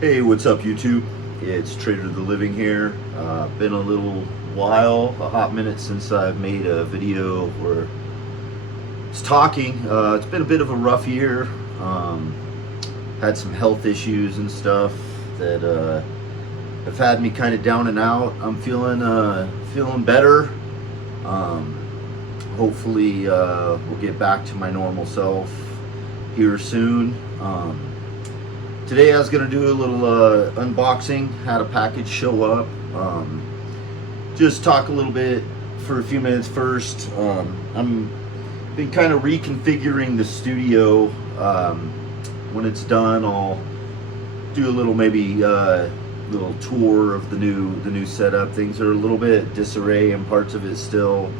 Hey, what's up YouTube? It's Trader the Living here. Been a little while, a hot minute since I've made a video where it's talking. It's been a bit of a rough year. Had some health issues and stuff that have had me kind of down and out. I'm feeling better. Hopefully we'll get back to my normal self here soon. Today I was going to do a little unboxing, had a package show up. Just talk a little bit for a few minutes first. I'm been kind of reconfiguring the studio. When it's done, I'll do a little little tour of the new setup. Things are a little bit disarray in parts of it still.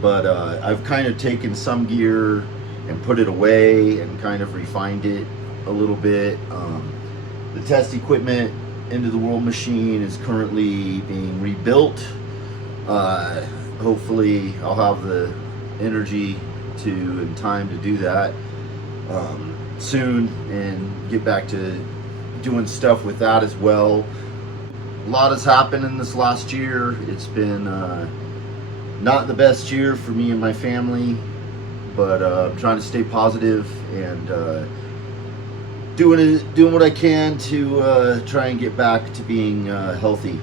But I've kind of taken some gear and put it away and kind of refined it a little bit. The test equipment Into the World machine is currently being rebuilt. Hopefully I'll have the energy and time to do that soon and get back to doing stuff with that as well. A lot has happened in this last year. It's been not the best year for me and my family, but I'm trying to stay positive and doing what I can to try and get back to being healthy.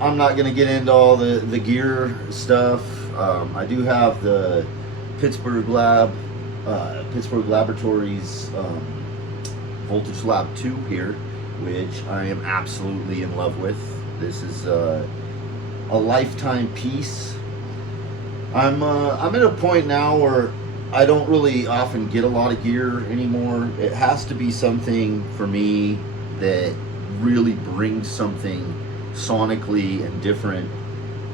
I'm not going to get into all the gear stuff. I do have the Pittsburgh Laboratories Voltage Lab 2 here, which I am absolutely in love with. This is a lifetime piece. I'm at a point now where I don't really often get a lot of gear anymore. It has to be something for me that really brings something sonically and different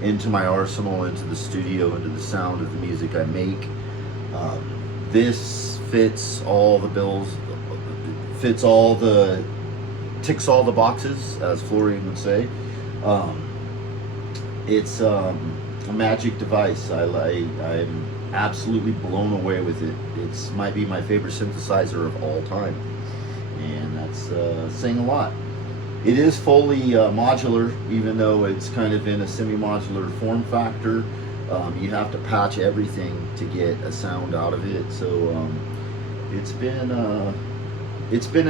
into my arsenal, into the studio, into the sound of the music I make. This fits all the bills, ticks all the boxes, as Florian would say. It's a magic device. I'm absolutely blown away with it. It's might be my favorite synthesizer of all time, and that's saying a lot. It is fully modular, even though it's kind of in a semi-modular form factor. You have to patch everything to get a sound out of it. So it's been an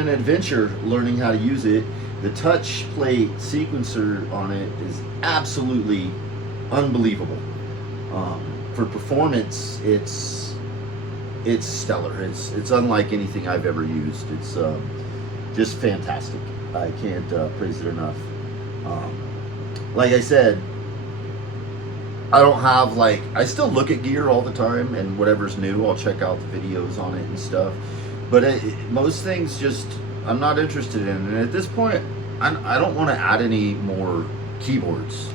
adventure learning how to use it. The touch plate sequencer on it is absolutely unbelievable. For performance, it's stellar. It's unlike anything I've ever used. It's just fantastic. I can't praise it enough. Like I said, I don't have I still look at gear all the time, and whatever's new, I'll check out the videos on it and stuff. But most things just I'm not interested in, and at this point, I don't want to add any more keyboards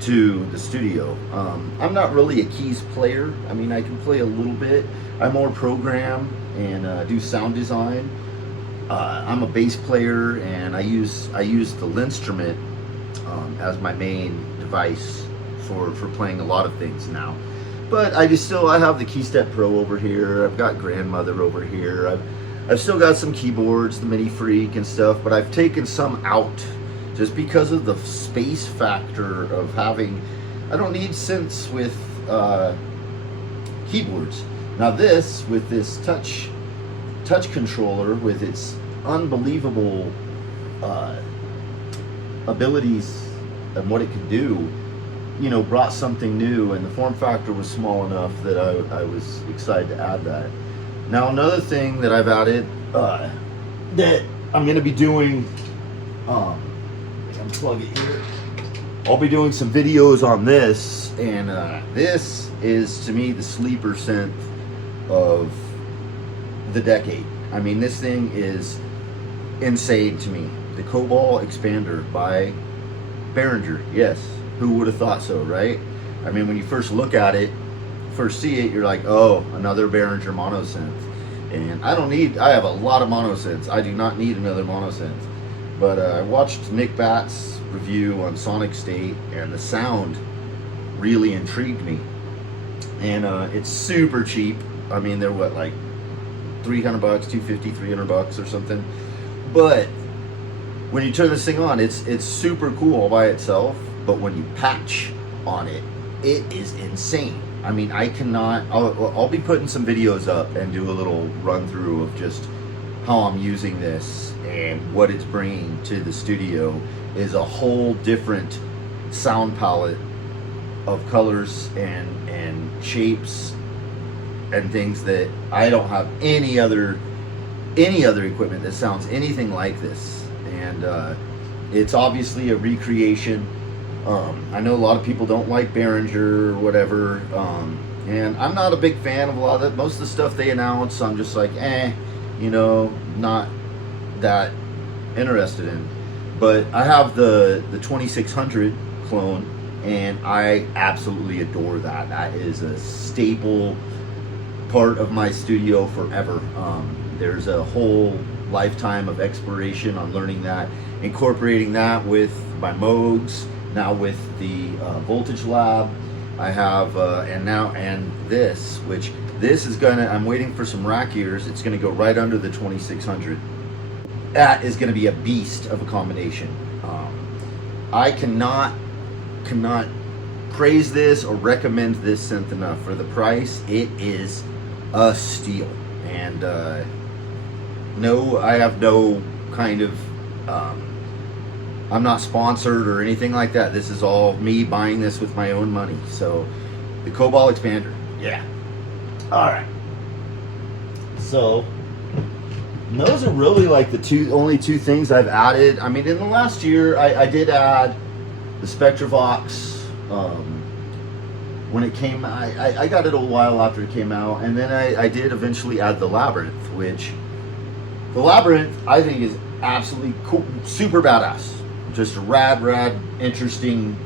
to the studio. I'm not really a keys player. I mean, I can play a little bit. I more program and do sound design. I'm a bass player, and I use the Linstrument as my main device for playing a lot of things now. But I have the KeyStep Pro over here. I've got Grandmother over here. I've still got some keyboards, the Mini Freak and stuff, but I've taken some out just because of the space factor of having. I don't need synths with keyboards. Now with this touch controller with its unbelievable abilities and what it can do, brought something new, and the form factor was small enough that I was excited to add that. Now another thing that I've added that I'm going to be doing, unplug it here. I'll be doing some videos on this, and this is to me the sleeper synth of the decade. I mean, this thing is insane to me. The Cobalt Expander by Behringer. Yes, who would have thought so, right? I mean, when you first look at it, first see it, you're like, oh, another Behringer mono synth. And I have a lot of mono synths. I do not need another mono synth. But I watched Nick Batt's review on Sonic State, and the sound really intrigued me. And it's super cheap. I mean, they're what, like $300, $250, $300 or something. But when you turn this thing on, it's super cool all by itself. But when you patch on it, it is insane. I mean, I cannot. I'll be putting some videos up and do a little run through of just how I'm using this and what it's bringing to the studio. Is a whole different sound palette of colors and shapes and things that I don't have any other equipment that sounds anything like this. And it's obviously a recreation. I know a lot of people don't like Behringer or whatever, and I'm not a big fan of a lot of that. Most of the stuff they announce, I'm just like, not that interested in. But I have the 2600 clone, and I absolutely adore that. That is a staple part of my studio forever. There's a whole lifetime of exploration on learning that, incorporating that with my Moogs, now with the Voltage Lab. I have and this, which this is gonna, I'm waiting for some rack ears. It's gonna go right under the 2600. That is gonna be a beast of a combination. I cannot praise this or recommend this synth enough. For the price, it is a steal. And no, I have no kind of I'm not sponsored or anything like that. This is all me buying this with my own money. So the Cobalt Expander, yeah. All right. So those are really like the only two things I've added. I mean, in the last year, I did add the Spectravox. When it came, I got it a while after it came out, and then I did eventually add the Labyrinth, which the Labyrinth I think is absolutely cool, super badass. Just a rad, interesting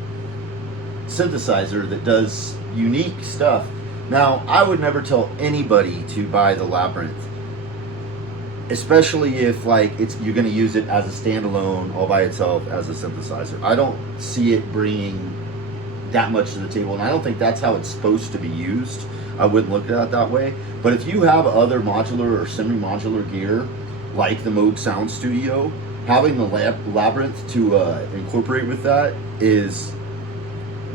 synthesizer that does unique stuff. Now, I would never tell anybody to buy the Labyrinth, especially if like you're going to use it as a standalone, all by itself as a synthesizer. I don't see it bringing that much to the table, and I don't think that's how it's supposed to be used. I wouldn't look at it that way. But if you have other modular or semi-modular gear, like the Moog Sound Studio, having the Labyrinth to incorporate with that is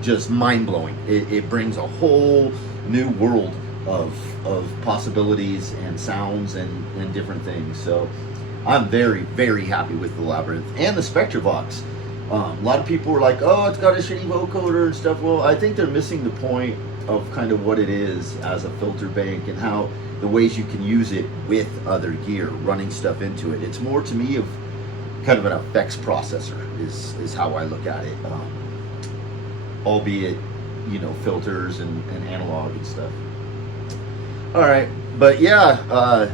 just mind-blowing. It brings a whole new world of possibilities and sounds and different things. So I'm very happy with the Labyrinth and the Spectravox. A lot of people were like, oh, it's got a shitty vocoder and stuff. Well, I think they're missing the point of kind of what it is as a filter bank and how the ways you can use it with other gear, running stuff into it. It's more to me of kind of an effects processor is how I look at it, albeit, filters and analog and stuff. All right, but yeah,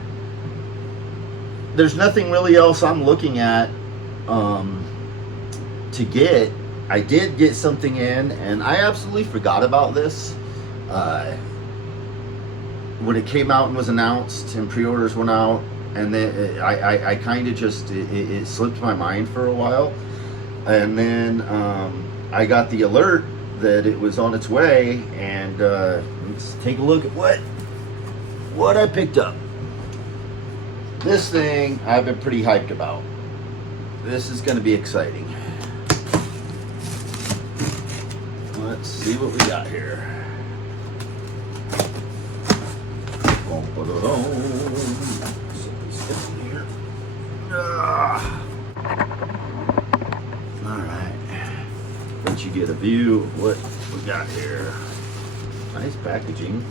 there's nothing really else I'm looking at to get. I did get something in, and I absolutely forgot about this when it came out and was announced and pre-orders went out. And then I kind of just, it slipped my mind for a while. And then I got the alert that it was on its way. And let's take a look at what I picked up. This thing I've been pretty hyped about. This is going to be exciting. Let's see what we got here. Alright, let you get a view of what we got here. Nice packaging.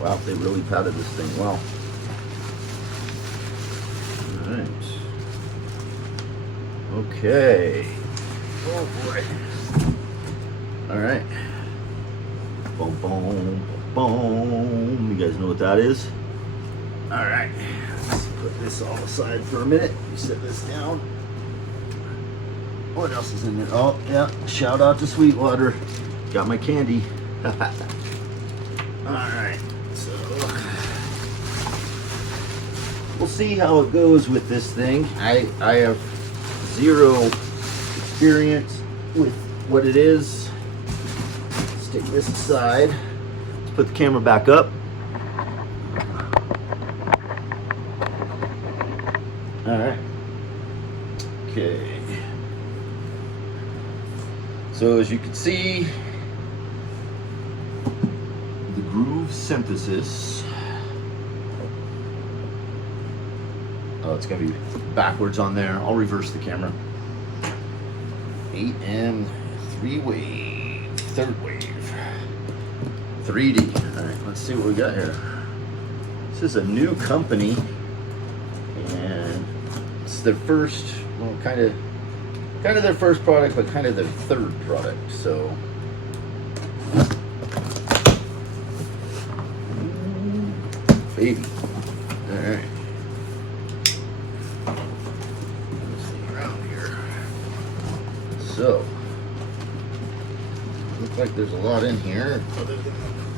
Wow, they really padded this thing well. Alright. Okay. Oh boy. Alright. Boom, boom, boom. You guys know what that is? Alright. Let's put this all aside for a minute. You set this down. What else is in there? Oh, yeah. Shout out to Sweetwater. Got my candy. Alright. So, we'll see how it goes with this thing. I have zero experience with what it is. Take this aside. put the camera back up. All right. Okay. So as you can see, the Groove Synthesis. Oh, it's gonna be backwards on there. I'll reverse the camera. 8M 3-wave, third wave, 3D. All right, let's see what we got here. This is a new company, and it's their first, well, kind of their first product, but kind of their third product. So, baby. All right. So, looks like there's a lot in here. Other than,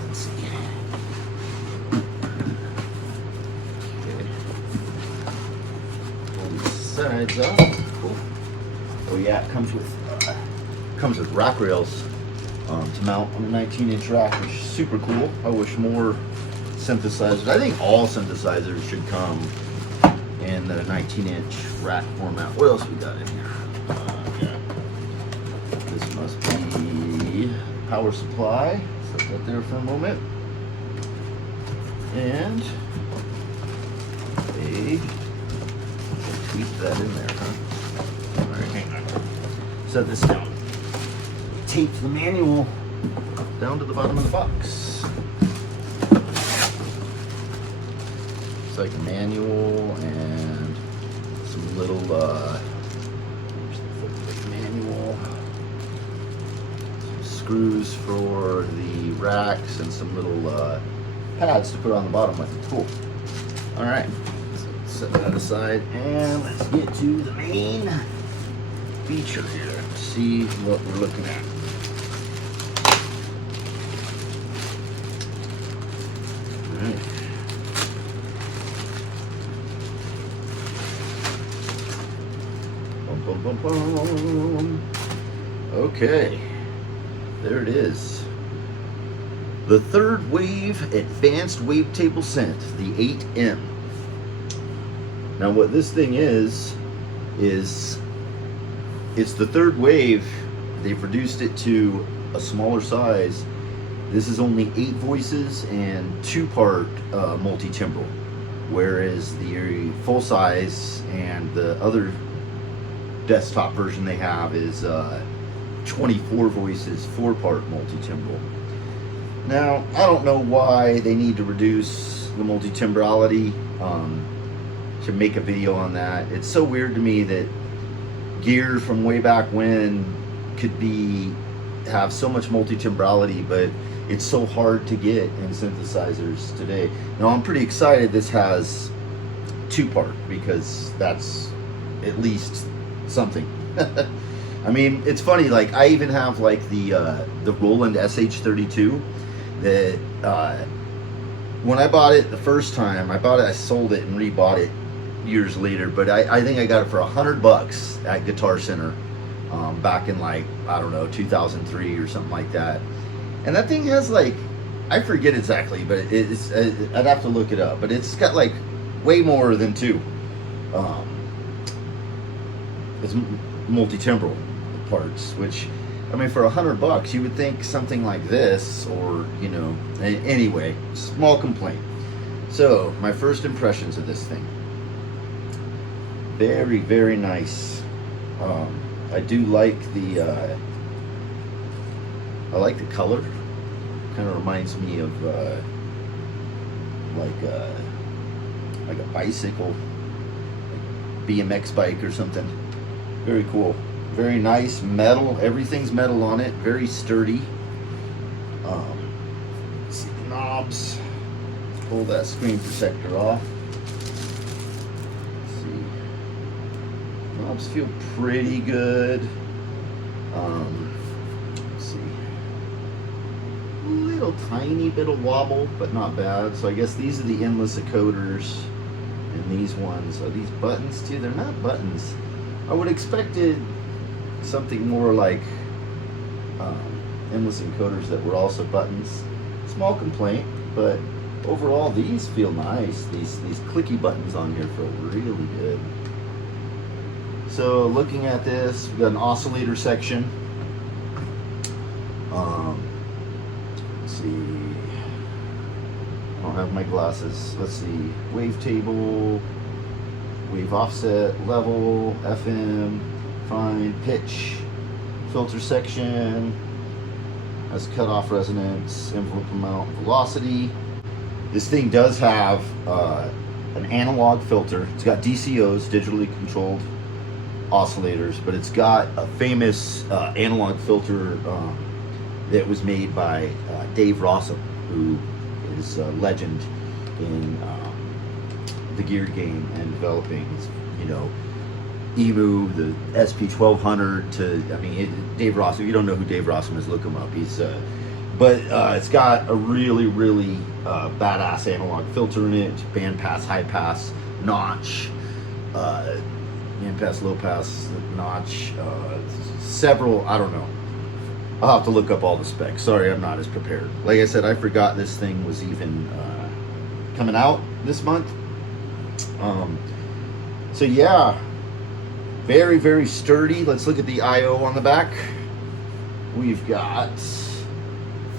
let's see. Okay. Pull these sides off. Cool. Oh yeah, it comes with rack rails to mount on a 19-inch rack, which is super cool. I wish more synthesizers. I think all synthesizers should come in the 19-inch rack format. What else we got in here? This must be power supply. Set that there for a moment. And tweak that in there, huh? All right, hang on. Set this down. Tape the manual down to the bottom of the box. It's like a manual and some little manual. Screws for the racks and some little pads to put on the bottom with it. Cool. All right, so set that aside and let's get to the main feature here. See what we're looking at. All right. Bum, bum, bum, bum. Okay. There it is. The third wave advanced wavetable synth, the 8M. Now what this thing is it's the third wave. They reduced it to a smaller size. This is only 8 voices and 2-part multi-timbral, whereas the full size and the other desktop version they have is 24 voices, 4-part multi-timbral. Now, I don't know why they need to reduce the multi-timbrality to make a video on that. It's so weird to me that gear from way back when could have so much multi-timbrality, but it's so hard to get in synthesizers today. Now, I'm pretty excited this has 2-part, because that's at least something. I mean, it's funny, like I even have like the Roland SH32 that when I bought it the first time, I sold it and rebought it years later, but I think I got it for $100 at Guitar Center back in, like, I don't know, 2003 or something like that. And that thing has, like, I forget exactly, but it's I'd have to look it up, but it's got like way more than 2. It's multi-timbral parts, which, I mean, for $100 you would think something like this, or, you know, anyway, small complaint. So my first impressions of this thing, very, very nice. I do like the color. Kind of reminds me of like a bicycle, like BMX bike or something. Very cool. Very nice metal. Everything's metal on it. Very sturdy. Let's see the knobs. Pull that screen protector off. Let's see. Knobs feel pretty good. Let's see. A little tiny bit of wobble, but not bad. So I guess these are the endless encoders, and these ones are these buttons too. They're not buttons. I would expected something more like endless encoders that were also buttons. Small complaint, but overall these feel nice. These clicky buttons on here feel really good. So looking at this, we've got an oscillator section. Let's see. I don't have my glasses. Let's see. Wavetable, wave offset, level, FM, fine, pitch, filter section, has cutoff resonance, envelope amount, velocity. This thing does have an analog filter. It's got DCOs, digitally controlled oscillators, but it's got a famous analog filter that was made by Dave Rossum, who is a legend in the gear game and developing, you know, EMU, the SP1200 to, I mean, Dave Rossum. If you don't know who Dave Rossum is, look him up. He's, but it's got a really, really badass analog filter in it, band pass, high pass, notch, band pass, low pass, notch, several, I don't know. I'll have to look up all the specs. Sorry, I'm not as prepared. Like I said, I forgot this thing was even coming out this month. So yeah, very, very sturdy. Let's look at the I/O on the back. We've got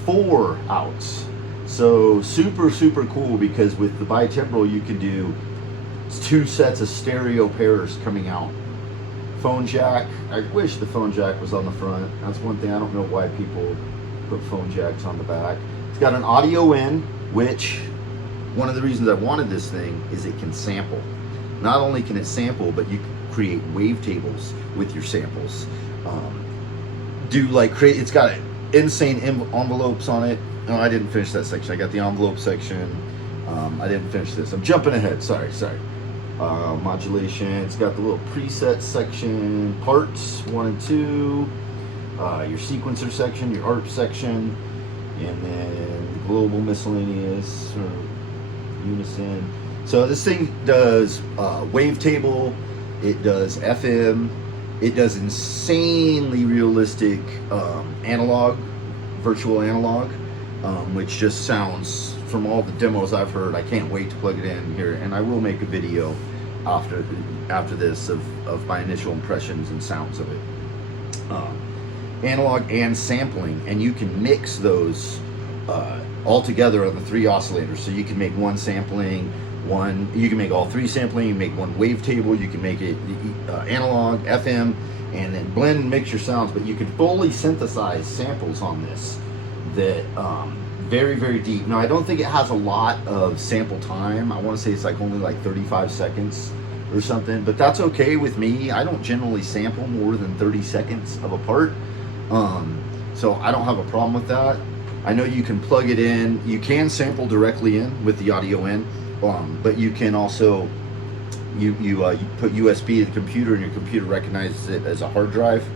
4 outs. So super, super cool, because with the bitemporal you can do 2 sets of stereo pairs coming out. Phone jack. I wish the phone jack was on the front. That's one thing. I don't know why people put phone jacks on the back. It's got an audio in, which one of the reasons I wanted this thing is it can sample. Not only can it sample, but you can create wavetables with your samples. It's got insane envelopes on it. No, I didn't finish that section. I got the envelope section. I didn't finish this. I'm jumping ahead. Sorry. Modulation. It's got the little preset section, parts 1 and 2, your sequencer section, your ARP section, and then global miscellaneous or unison. So this thing does wavetable, it does FM, it does insanely realistic analog, virtual analog, which just sounds, from all the demos I've heard, I can't wait to plug it in here, and I will make a video after this of my initial impressions and sounds of it. Analog and sampling, and you can mix those all together on the 3 oscillators. So you can make one sampling, you can make all 3 sampling, you can make one wavetable, you can make it analog, FM, and then blend and mix your sounds. But you can fully synthesize samples on this that very, very deep. Now, I don't think it has a lot of sample time. I want to say it's like only like 35 seconds or something, but that's okay with me. I don't generally sample more than 30 seconds of a part, so I don't have a problem with that. I know you can plug it in. You can sample directly in with the audio in, but you can also you put USB to the computer, and your computer recognizes it as a hard drive,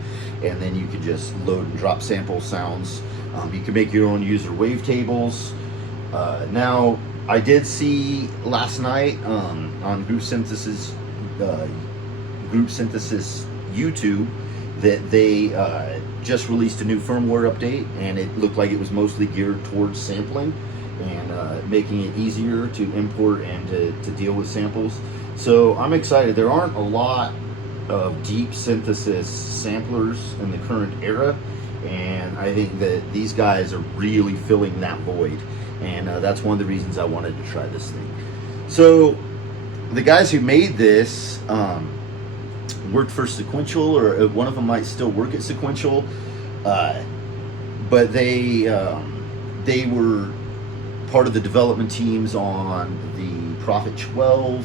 and then you can just load and drop sample sounds. You can make your own user wavetables. Now, I did see last night on Group Synthesis YouTube that they just released a new firmware update, and it looked like it was mostly geared towards sampling and making it easier to import and to deal with samples. So I'm excited. There aren't a lot of deep synthesis samplers in the current era, and I think that these guys are really filling that void, and that's one of the reasons I wanted to try this thing. So the guys who made this worked for Sequential, or one of them might still work at Sequential, but they were part of the development teams on the Prophet 12,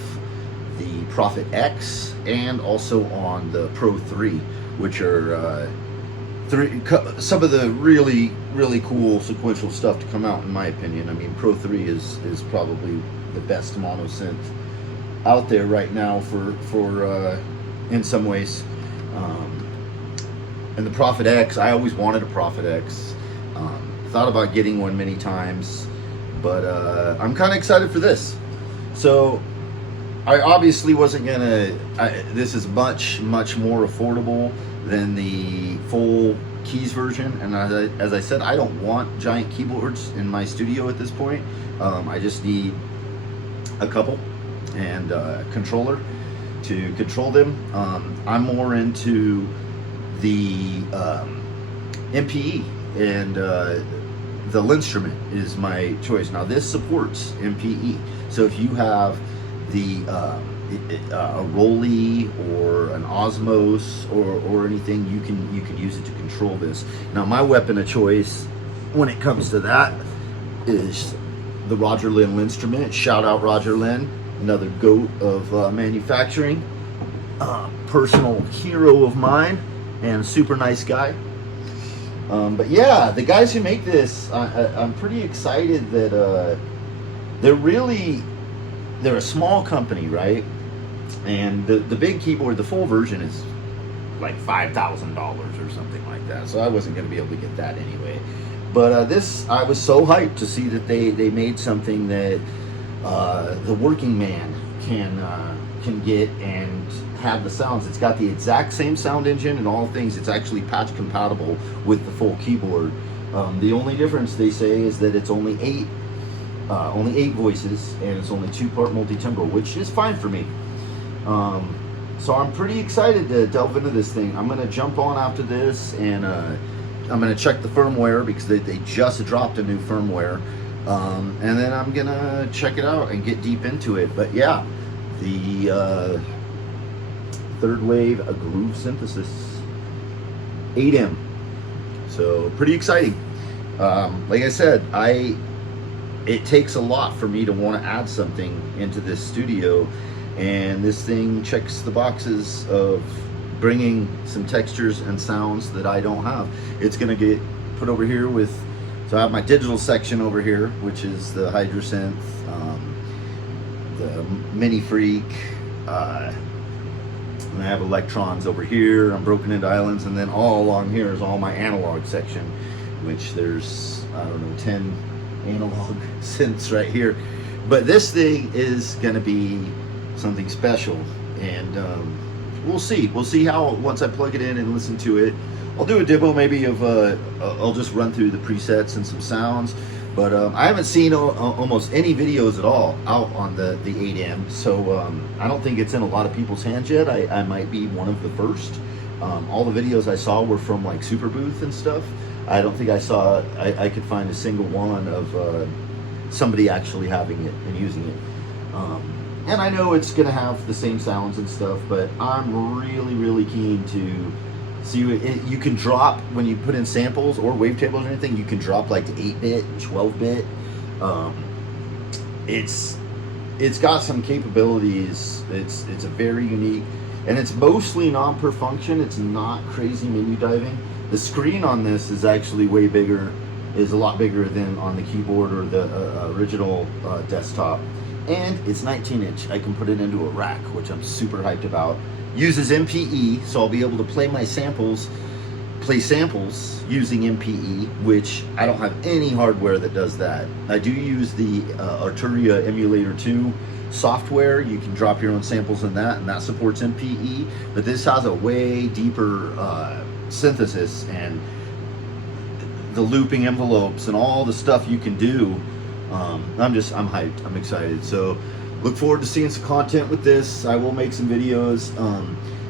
the Prophet X, and also on the Pro 3, which are some of the really, really cool sequential stuff to come out, in my opinion. I mean, Pro 3 is probably the best mono synth out there right now for in some ways. And the Prophet X, I always wanted a Prophet X. Thought about getting one many times, but I'm kind of excited for this. So I obviously wasn't gonna. This is much, much more affordable than the full keys version, and as I said, I don't want giant keyboards in my studio at this point. I just need a couple and a controller to control them. I'm more into the MPE, and the Linstrument is my choice. Now this supports MPE, so if you have the a Rollei or an Osmos or anything, you can use it to control this. Now my weapon of choice when it comes to that is the Roger Linn Linstrument. Shout out Roger Linn, another GOAT of manufacturing, personal hero of mine, and super nice guy. But yeah, the guys who make this, I'm pretty excited that they're a small company, right? And the big keyboard, the full version is like $5,000 or something like that. So I wasn't going to be able to get that anyway. But this, I was so hyped to see that they made something that the working man can get and have the sounds. It's got the exact same sound engine and all things. It's actually patch compatible with the full keyboard. The only difference, they say, is that it's only eight voices, and it's only 2-part multi-timbral, which is fine for me. So I'm pretty excited to delve into this thing. I'm gonna jump on after this, and I'm gonna check the firmware because they just dropped a new firmware, and then I'm gonna check it out and get deep into it. But yeah, the Third Wave Groove Synthesis 8M. So pretty exciting. Like I said, it takes a lot for me to want to add something into this studio, and this thing checks the boxes of bringing some textures and sounds that I don't have. It's gonna get put over here with, so I have my digital section over here, which is the Hydrasynth, the Mini Freak, and I have electrons over here. I'm broken into islands, and then all along here is all my analog section, which there's, I don't know, 10 analog synths right here. But this thing is gonna be something special, and we'll see how, once I plug it in and listen to it. I'll do a demo maybe of I'll just run through the presets and some sounds, but I haven't seen almost any videos at all out on the 8M, so I don't think it's in a lot of people's hands yet. I might be one of the first. All the videos I saw were from like Super Booth and stuff. I don't think I could find a single one of somebody actually having it and using it. And I know it's gonna have the same sounds and stuff, but I'm really keen to see it. You can drop, when you put in samples or wavetables or anything, you can drop like to 8-bit, 12-bit. It's got some capabilities. It's a very unique, and it's mostly non-per function. It's not crazy menu diving. The screen on this is actually way bigger, is a lot bigger than on the keyboard or the original desktop. And it's 19-inch. I can put it into a rack, which I'm super hyped about. Uses MPE, so I'll be able to play samples using MPE, which I don't have any hardware that does that. I do use the Arturia Emulator 2 software. You can drop your own samples in that, and that supports MPE. But this has a way deeper synthesis, and the looping envelopes and all the stuff you can do. I'm hyped. I'm excited. So look forward to seeing some content with this. I will make some videos.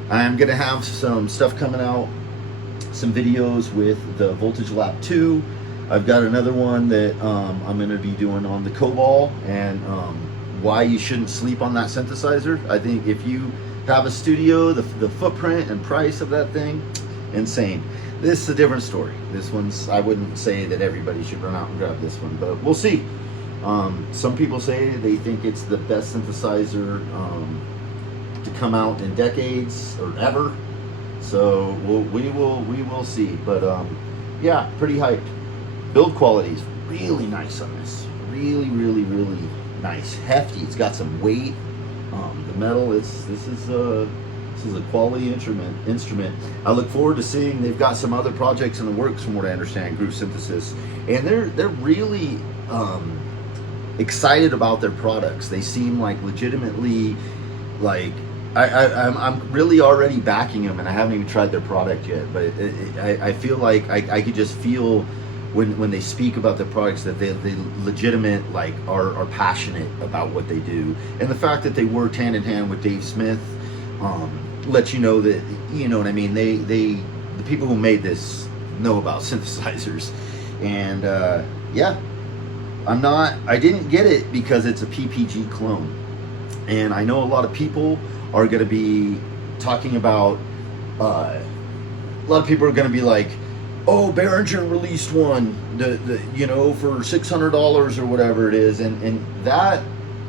I'm gonna have some stuff coming out, some videos with the Voltage Lab 2. I've got another one that I'm gonna be doing on the COBOL, and why you shouldn't sleep on that synthesizer. I think if you have a studio, the footprint and price of that thing, insane. This is a different story. This one's, I wouldn't say that everybody should run out and grab this one, but we'll see. Some people say they think it's the best synthesizer to come out in decades or ever. So we will see. But yeah, pretty hyped. Build quality is really nice on this. Really nice, hefty. It's got some weight. The metal this is a quality instrument. I look forward to seeing, they've got some other projects in the works from what I understand, Groove Synthesis, and they're really excited about their products. They seem like legitimately, like, I'm really already backing them, and I haven't even tried their product yet. But I feel like I could just feel when they speak about their products that they legitimate like are passionate about what they do, and the fact that they worked hand in hand with Dave Smith lets you know that, you know what I mean. The people who made this know about synthesizers, and yeah, I didn't get it because it's a PPG clone, and I know a lot of people are going to be talking about, a lot of people are going to be like, oh, Behringer released one, for $600 or whatever it is, and that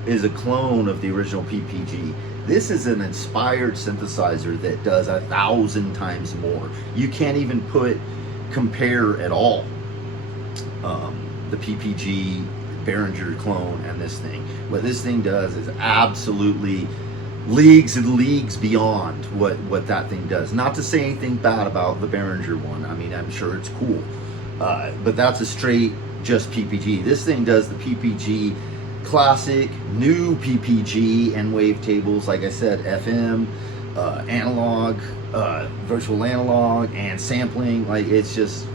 is a clone of the original PPG. This is an inspired synthesizer that does 1,000 times more. You can't even compare at all the PPG Behringer clone and this thing. What this thing does is absolutely leagues and leagues beyond what that thing does. Not to say anything bad about the Behringer one. I mean, I'm sure it's cool. But that's a straight just PPG. This thing does the PPG classic, new PPG and wavetables. Like I said, FM, analog, virtual analog, and sampling. Like, it's just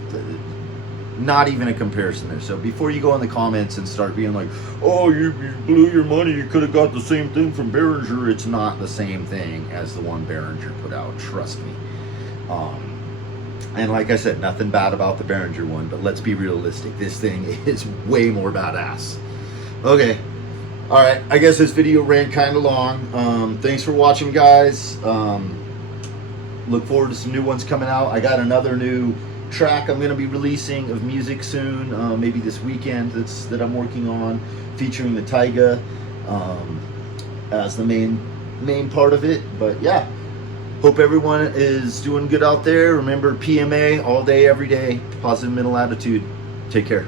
not even a comparison there. So before you go in the comments and start being like, oh, you blew your money, you could have got the same thing from Behringer, it's not the same thing as the one Behringer put out, trust me. And like I said, nothing bad about the Behringer one, but let's be realistic, this thing is way more badass. Okay, all right, I guess this video ran kind of long. Thanks for watching, guys. Look forward to some new ones coming out. I got another new track I'm going to be releasing of music soon, maybe this weekend, that I'm working on, featuring the Taiga as the main part of it. But yeah, hope everyone is doing good out there. Remember, PMA all day, every day, positive mental attitude. Take care.